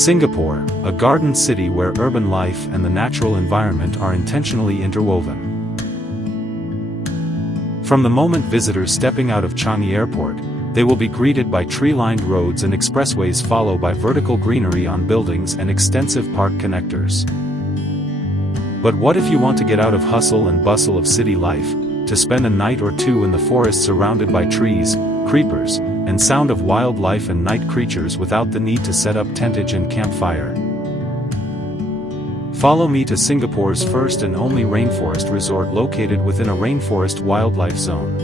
Singapore, a garden city where urban life and the natural environment are intentionally interwoven. From the moment visitors stepping out of Changi Airport, they will be greeted by tree-lined roads and expressways followed by vertical greenery on buildings and extensive park connectors. But what if you want to get out of hustle and bustle of city life, to spend a night or two in the forest surrounded by trees, creepers, and sound of wildlife and night creatures without the need to set up tentage and campfire? Follow me to Singapore's first and only rainforest resort located within a rainforest wildlife zone.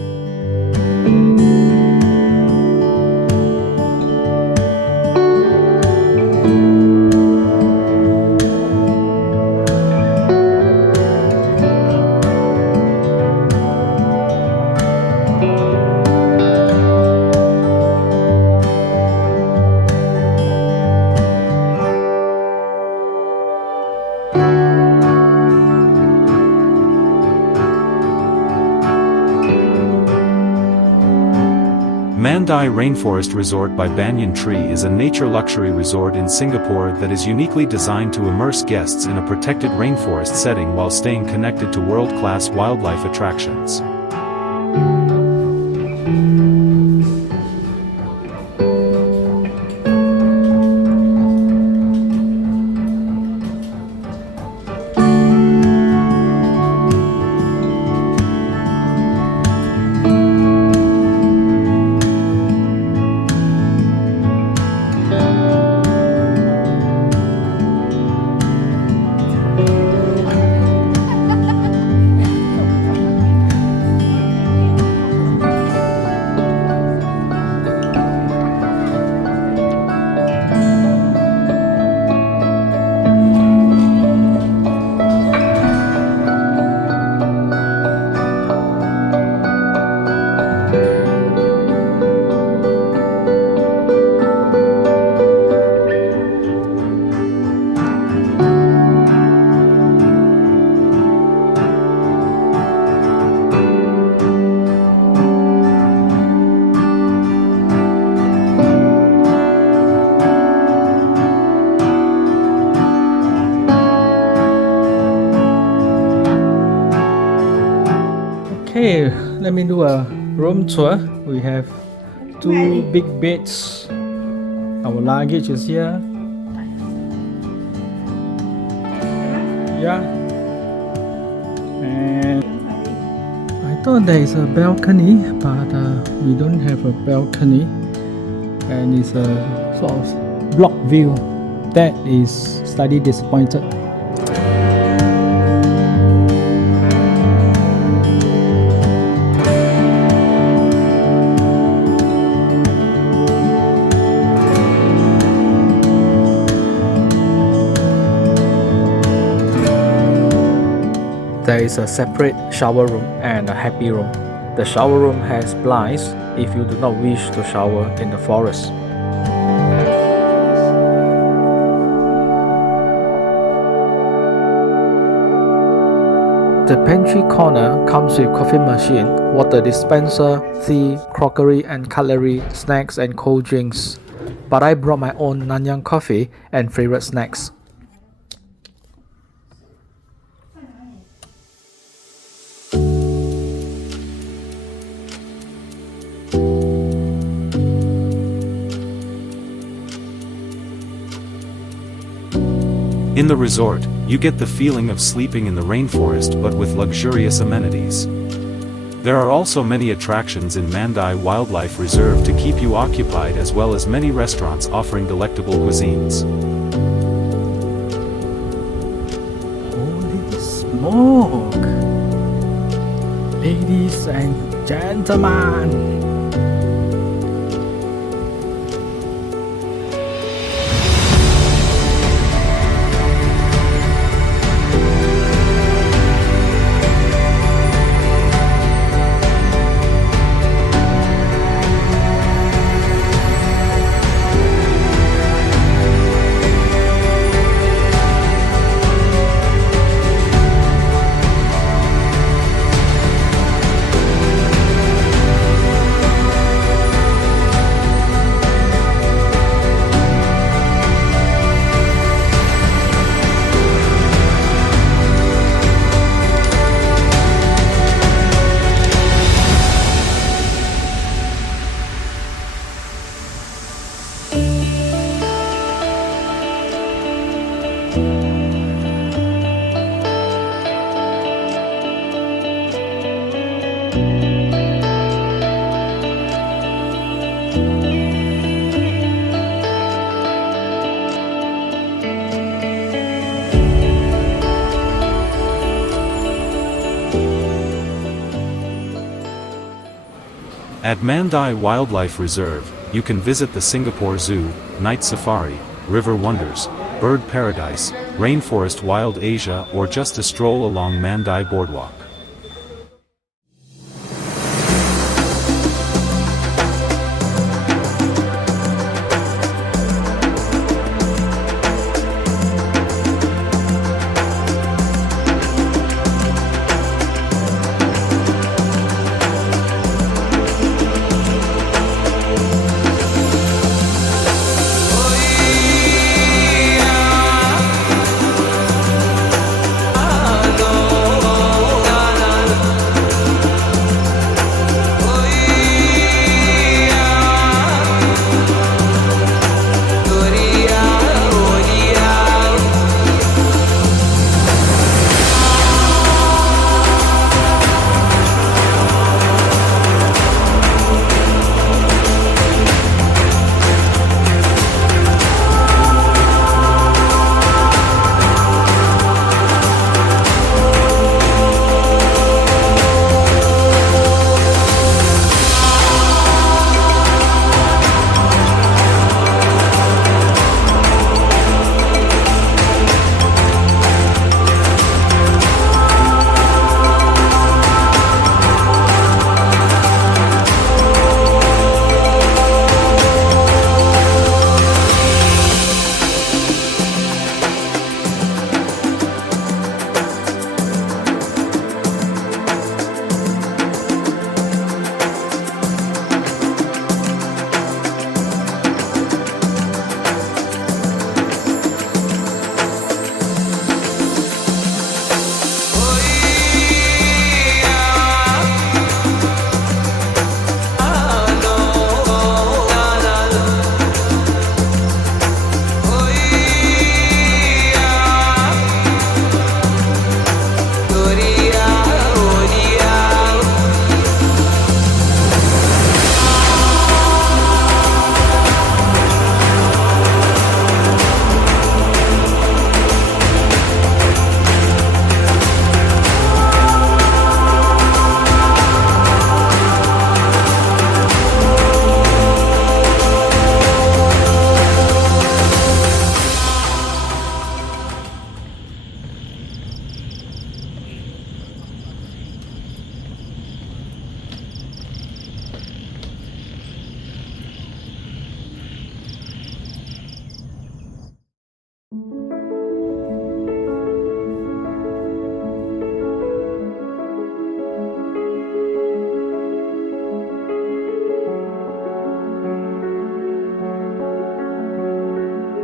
Mandai Rainforest Resort by Banyan Tree is a nature luxury resort in Singapore that is uniquely designed to immerse guests in a protected rainforest setting while staying connected to world-class wildlife attractions. Okay, let me do a room tour. We have two big beds. Our luggage is here. Yeah. And I thought there is a balcony, but we don't have a balcony. And it's a sort of block view. That is slightly disappointed. There is a separate shower room and a happy room. The shower room has blinds if you do not wish to shower in the forest. The pantry corner comes with coffee machine, water dispenser, tea, crockery and cutlery, snacks and cold drinks. But I brought my own Nanyang coffee and favorite snacks. In the resort, you get the feeling of sleeping in the rainforest but with luxurious amenities. There are also many attractions in Mandai Wildlife Reserve to keep you occupied, as well as many restaurants offering delectable cuisines. Holy smoke! Ladies and gentlemen! At Mandai Wildlife Reserve, you can visit the Singapore Zoo, night safari, river wonders, bird paradise, rainforest wild Asia, or just a stroll along Mandai Boardwalk.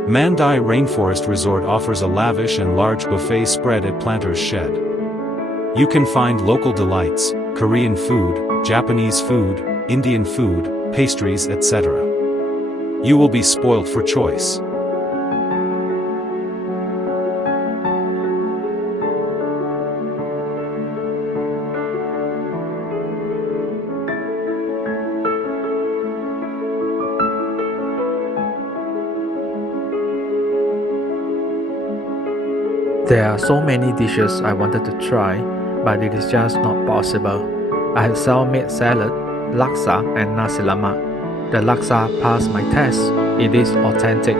Mandai Rainforest Resort offers a lavish and large buffet spread at Planter's Shed. You can find local delights, Korean food, Japanese food, Indian food, pastries, etc. You will be spoilt for choice. There are so many dishes I wanted to try, but it is just not possible. I had cell-made salad, laksa and nasi lemak. The laksa passed my test. It is authentic.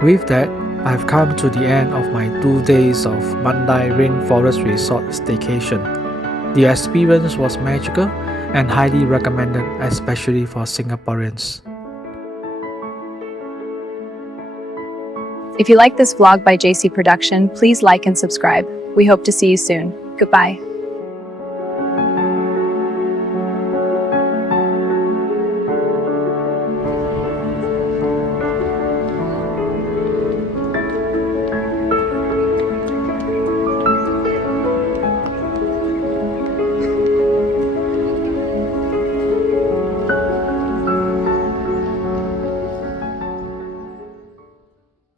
With that, I've come to the end of my 2 days of Mandai Rainforest Resort staycation. The experience was magical and highly recommended, especially for Singaporeans. If you like this vlog by JC Production, please like and subscribe. We hope to see you soon. Goodbye.